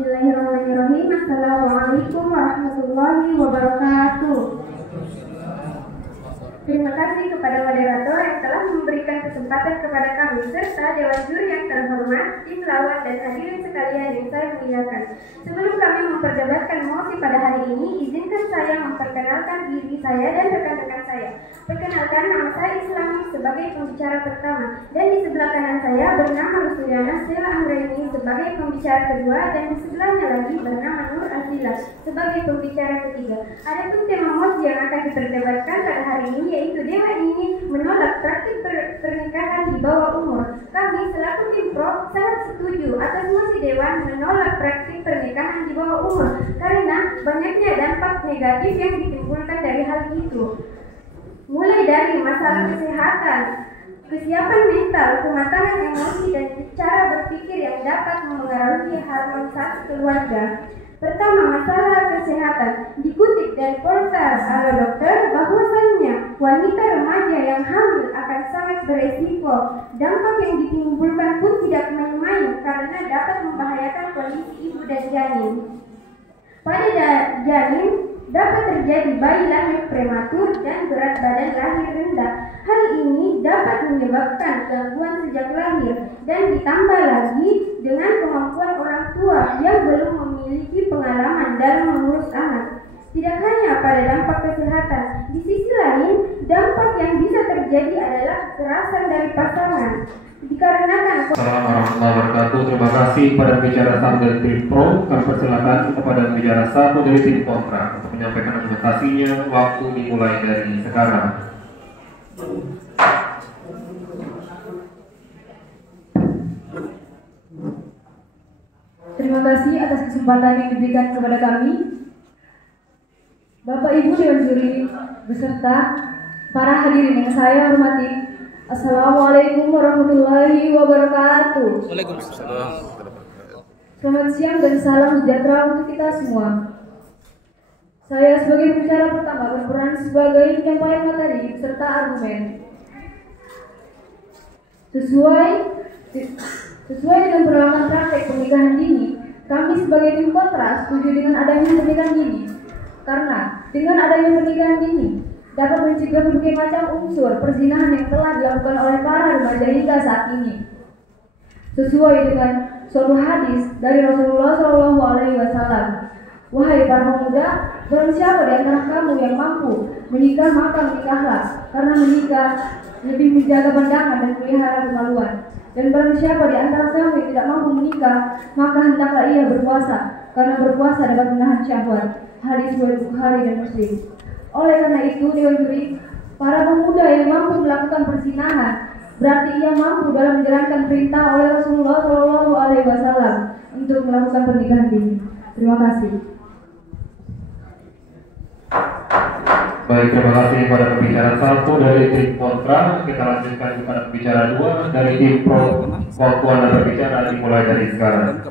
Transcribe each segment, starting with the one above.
Bismillahirrahmanirrahim. Assalamualaikum warahmatullahi wabarakatuh. Terima kasih kepada moderator yang telah memberikan kesempatan kepada kami serta Dewan Juri yang terhormat, tim lawan dan hadirin sekalian yang saya muliakan. Sebelum kami memperdebatkan mosi pada hari ini, izinkan saya memperkenalkan diri saya dan rekan-rekan saya. Perkenalkan, nama saya Islami sebagai pembicara pertama, dan di sebelah kanan saya bernama Rusuliana Stella Anggraini sebagai pembicara kedua, dan di sebelahnya lagi bernama Nur Azila sebagai pembicara ketiga. Adapun tema mosi yang akan diperdebatkan pada hari ini yaitu Dewan ini menolak praktik pernikahan di bawah umur. Kami selaku tim pro sangat setuju atas mosi Dewan menolak praktik pernikahan di bawah umur karena banyaknya dampak negatif yang ditimbulkan dari hal itu. Mulai dari masalah kesehatan, kesiapan mental, kematangan emosi, dan cara berpikir yang dapat mempengaruhi harmonisasi keluarga. Pertama, masalah kesehatan. Dikutip dari portal Halo Dokter bahwasannya wanita remaja yang hamil akan sangat beresiko. Dampak yang ditimbulkan pun tidak main-main karena dapat membahayakan kondisi ibu dan janin. Pada janin dapat terjadi bayi lahir prematur dan berat badan lahir rendah. Hal ini dapat menyebabkan gangguan sejak lahir dan ditambah lagi dengan kemampuan orang tua yang belum memiliki pengalaman dalam mengurus anak. Tidak hanya pada dampak kesehatan, di sisi lain dampak yang bisa terjadi adalah kekerasan dari pasangan. Dikarenakan Assalamualaikum warahmatullahi wabarakatuh. Terima kasih pada bicara satu dari tim pro. Kami persilakan kepada bicara satu dari tim kontra untuk menyampaikan argumentasinya. Waktu dimulai dari sekarang. Terima kasih atas kesempatan yang diberikan kepada kami. Bapak Ibu Dewan Juri beserta para hadirin yang saya hormati. Assalamualaikum warahmatullahi wabarakatuh. Waalaikumsalam. Selamat siang dan salam sejahtera untuk kita semua. Saya sebagai pembicara pertama berperan sebagai penyampaian materi serta argumen. Sesuai dengan pengalaman praktek pernikahan dini, kami sebagai tim kontra setuju dengan adanya pernikahan dini. Karena dengan adanya pernikahan dini dapat mencegah berbagai macam unsur perzinahan yang telah dilakukan oleh para remaja hingga saat ini. Sesuai dengan suatu hadis dari Rasulullah SAW, wahai para pemuda, barang siapa di antara kamu yang mampu menikah maka menikahlah, karena menikah lebih menjaga pandangan dan melihara kemaluan. Dan barang siapa di antara kamu yang tidak mampu menikah, maka hendaklah ia berpuasa, karena berpuasa dapat menahan syahwat. Hadis riwayat Bukhari dan Muslim. Oleh karena itu, Dewan Juri, para pemuda yang mampu melakukan perzinahan berarti ia mampu dalam menjalankan perintah oleh Rasulullah SAW untuk melakukan pernikahan dini. Terima kasih. Baik, terima kasih kepada pembicara satu dari tim kontra. Kita lanjutkan kepada pembicara dua dari tim pro. Waktu Anda berbicara dimulai dari sekarang.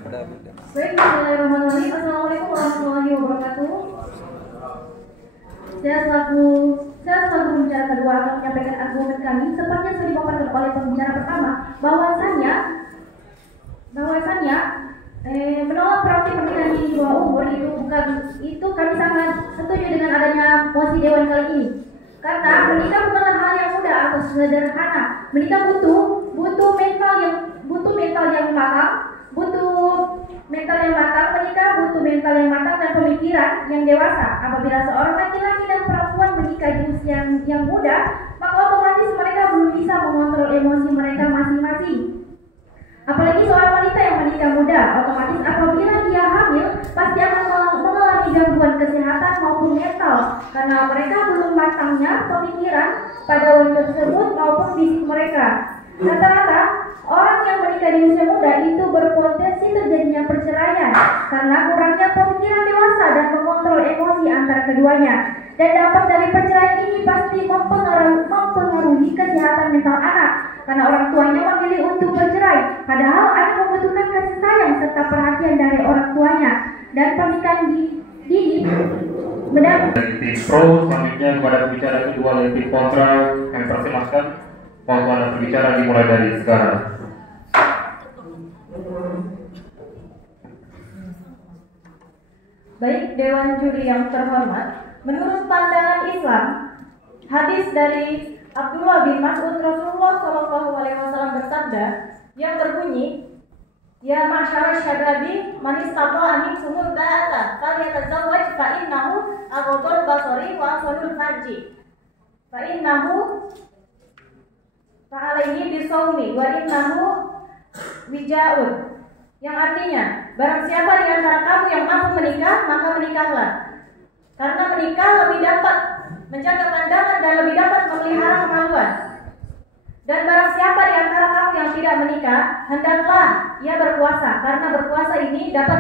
Baik, bismillahirrahmanirrahim. Assalamualaikum warahmatullahi wabarakatuh. Saya selaku pembicara kedua akan menyampaikan argumen kami seperti yang sudah dipaparkan oleh pembicara pertama, bahwasannya menolak praktik pernikahan dini di bawah umur itu kami sangat setuju dengan adanya mosi Dewan kali ini. Karena menikah bukanlah hal yang mudah atau sederhana. Menikah butuh mental yang matang, menikah butuh mental yang matang dan pemikiran yang dewasa. Apabila seorang laki-laki dan perempuan menikah di usia yang muda, maka otomatis mereka belum bisa mengontrol emosi mereka masing-masing. Apalagi seorang wanita yang menikah muda, otomatis apabila dia hamil, pasti akan mengalami gangguan kesehatan maupun mental, karena mereka belum matangnya pemikiran pada wanita tersebut maupun fisik mereka. Rata-rata orang yang menikah di usia muda itu berpotensi terjadinya perceraian karena kurangnya pemikiran dewasa dan mengontrol emosi antara keduanya. Dan dampak dari perceraian ini pasti mempengaruhi kesehatan mental anak karena orang tuanya memilih untuk bercerai, padahal anak membutuhkan kasih sayang serta perhatian dari orang tuanya. Dan pernikahan dini Dari tim pro, selanjutnya kepada pembicara kedua dari tim kontra, kami persilahkan. Waktu Anda berbicara dimulai dari sekarang. Baik Dewan Juri yang terhormat, menurut pandangan Islam, hadis dari Abdullah bin Mas'ud Rasulullah SAW bersabda yang berbunyi, "Ya masyarakat syababi, man istata'a minkumul ba'ata, falyatazawwaj fa innahu aghdul basari wa afdalul farji. Fa innahu fa'alaihi bisawmi wa innahu wija'un." Yang artinya, barang siapa di antara kamu yang mampu menikah, maka menikahlah. Karena menikah lebih dapat menjaga pandangan dan lebih dapat memelihara kemaluan. Dan barang siapa di antara kamu yang tidak menikah, hendaklah ia berpuasa, karena berpuasa ini dapat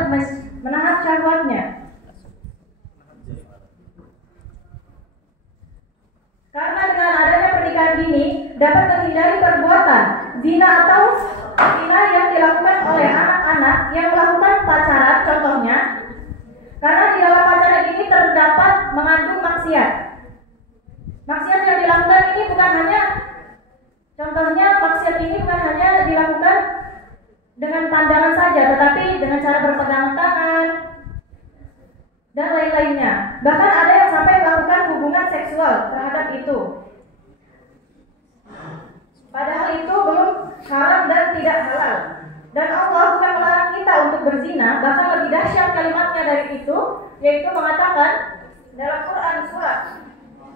menahan syahwatnya. Karena dengan adanya pernikahan dini dapat menghindari perbuatan zina atau zina yang dilakukan oleh anak-anak yang melakukan pacaran, contohnya. Karena di dalam pacaran ini terdapat mengandung maksiat. Maksiat yang dilakukan ini bukan hanya, contohnya maksiat ini bukan hanya dilakukan dengan pandangan saja, tetapi dengan cara berpegangan tangan dan lain-lainnya. Bahkan ada yang sampai melakukan hubungan seksual terhadap itu. Padahal itu belum haram dan tidak halal. Dan Allah bukan melarang kita untuk berzina, bahkan lebih dahsyat kalimatnya dari itu, yaitu mengatakan dalam Quran surat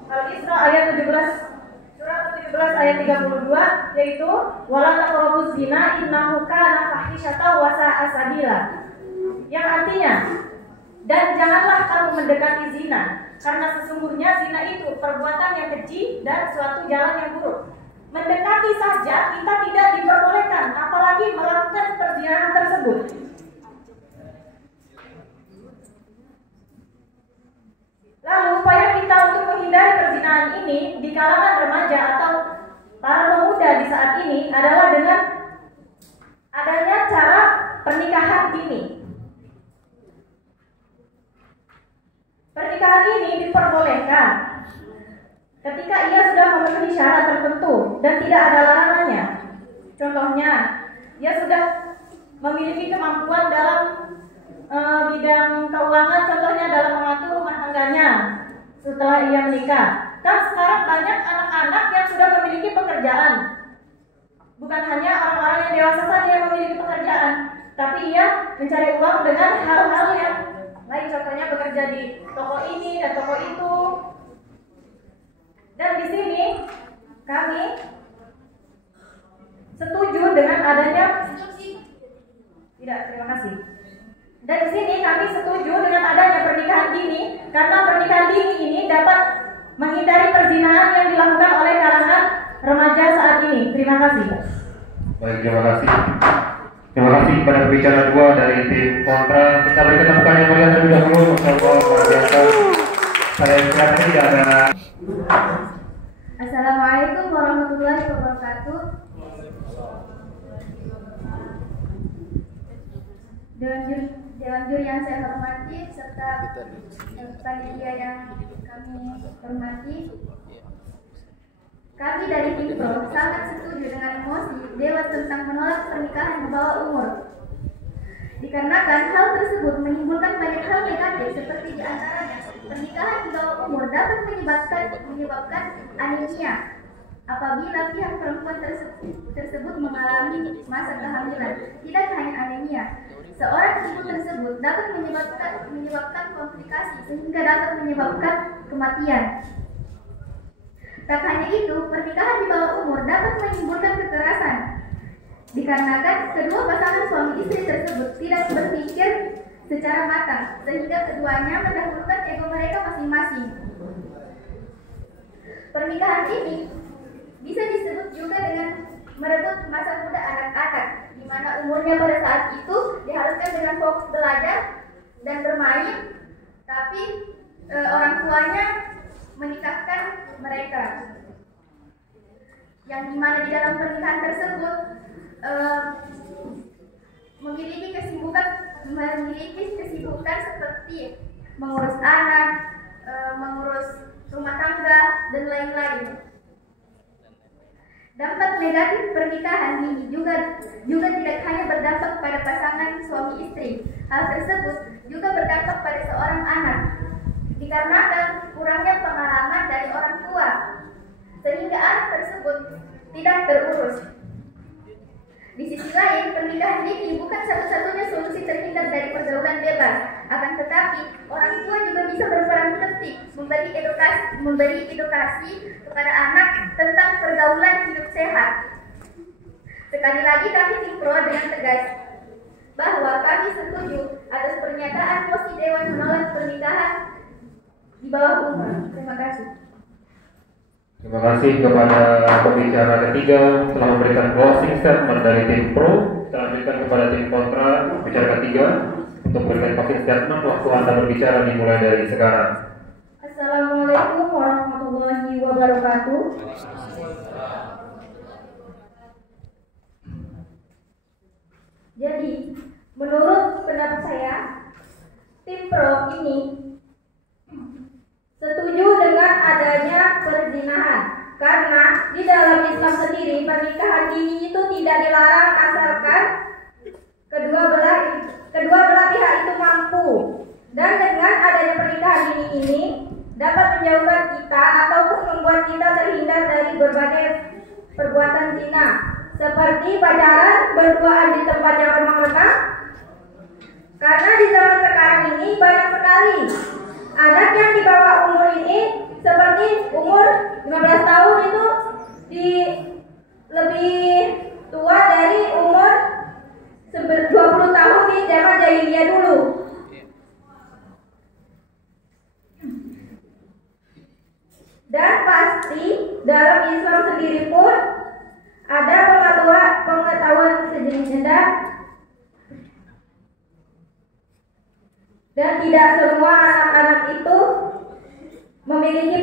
Al-Isra ayat 17, surat 17 ayat 32, yaitu wala taqrabuz zina innahu kana fahisyatan wa sa'a sabila. Yang artinya, dan janganlah kamu mendekati zina, karena sesungguhnya zina itu perbuatan yang keji dan suatu jalan yang buruk. Mendekati saja kita tidak diperbolehkan, apalagi melakukan perzinahan tersebut. Lalu upaya kita untuk menghindari perzinahan ini di kalangan remaja atau para pemuda di saat ini adalah dengan adanya cara pernikahan dini. Pernikahan ini diperbolehkan ketika ia sudah memenuhi syarat tertentu dan tidak ada larangannya. Contohnya, ia sudah memiliki kemampuan dalam bidang keuangan, contohnya dalam mengatur rumah tangganya setelah ia menikah. Kan sekarang banyak anak-anak yang sudah memiliki pekerjaan. Bukan hanya orang-orang yang dewasa saja yang memiliki pekerjaan, tapi ia mencari uang dengan hal-hal yang lain, contohnya bekerja di toko ini dan toko itu. Dan di sini kami setuju dengan adanya terima kasih. Dan di sini kami setuju dengan adanya pernikahan dini, karena pernikahan dini ini dapat menghindari perzinahan yang dilakukan oleh kalangan remaja saat ini. Terima kasih. Baik, terima kasih. Terima kasih kepada pembicara dua dari tim kontra. Kita berikan tepukan yang mulia terlebih dahulu. Luar biasa. Saya kira tidak ada. Assalamualaikum warahmatullahi wabarakatuh. Dewan juri yang saya hormati serta panitia yang kami hormati, kami dari tim Pro sangat setuju dengan mosi Dewan tentang menolak pernikahan di bawah umur. Dikarenakan hal tersebut menimbulkan banyak hal negatif, seperti diantaranya pernikahan di bawah umur dapat menyebabkan anemia apabila pihak perempuan tersebut mengalami masa kehamilan. Tidak hanya anemia, seorang ibu tersebut dapat menyebabkan komplikasi sehingga dapat menyebabkan kematian. Tak hanya itu, pernikahan di bawah umur dapat menimbulkan kekerasan, dikarenakan kedua pasangan suami istri tersebut tidak berpikir secara matang, sehingga keduanya mendahulukan ego mereka masing-masing. Pernikahan ini bisa disebut juga dengan merebut masa muda anak-anak, di mana umurnya pada saat itu diharuskan dengan fokus belajar dan bermain, tapi orang tuanya menikahkan mereka, yang dimana di dalam pernikahan tersebut memiliki kesibukan seperti mengurus anak, mengurus rumah tangga dan lain-lain. Dampak negatif pernikahan ini juga tidak hanya berdampak pada pasangan suami istri. Hal tersebut juga berdampak pada seorang anak, dikarenakan kurangnya pengalaman dari orang tua, sehingga anak tersebut tidak terurus. Di sisi lain, pernikahan dini bukan satu-satunya solusi terhindar dari pergaulan bebas. Akan tetapi, orang tua juga bisa berperan penting memberi edukasi kepada anak tentang pergaulan hidup sehat. Sekali lagi kami tim Pro dengan tegas bahwa kami setuju atas pernyataan mosi Dewan menolak pernikahan di bawah umur. Terima kasih. Terima kasih kepada pembicara ketiga telah memberikan closing statement dari tim Pro. Selanjutnya kepada tim kontra, pembicara ketiga untuk memberikan closing statement. Waktu Anda berbicara dimulai dari sekarang. Assalamualaikum warahmatullahi wabarakatuh. Jadi, menurut pendapat saya, tim Pro ini setuju dengan adanya perzinahan karena di dalam Islam sendiri pernikahan dini itu tidak dilarang asalkan kedua belah pihak itu mampu, dan dengan adanya pernikahan dini ini dapat menjauhkan kita ataupun membuat kita terhindar dari berbagai perbuatan zina seperti pacaran, berduaan di tempat yang remang-remang. Karena di zaman sekarang ini banyak sekali anak yang di bawah umur ini, seperti umur 15 tahun itu lebih tua dari umur 20 tahun di zaman jahiliyah dulu. Dan pasti dalam Islam sendiri pun ada pengetahuan sejenis gender, dan tidak semua anak-anak itu memiliki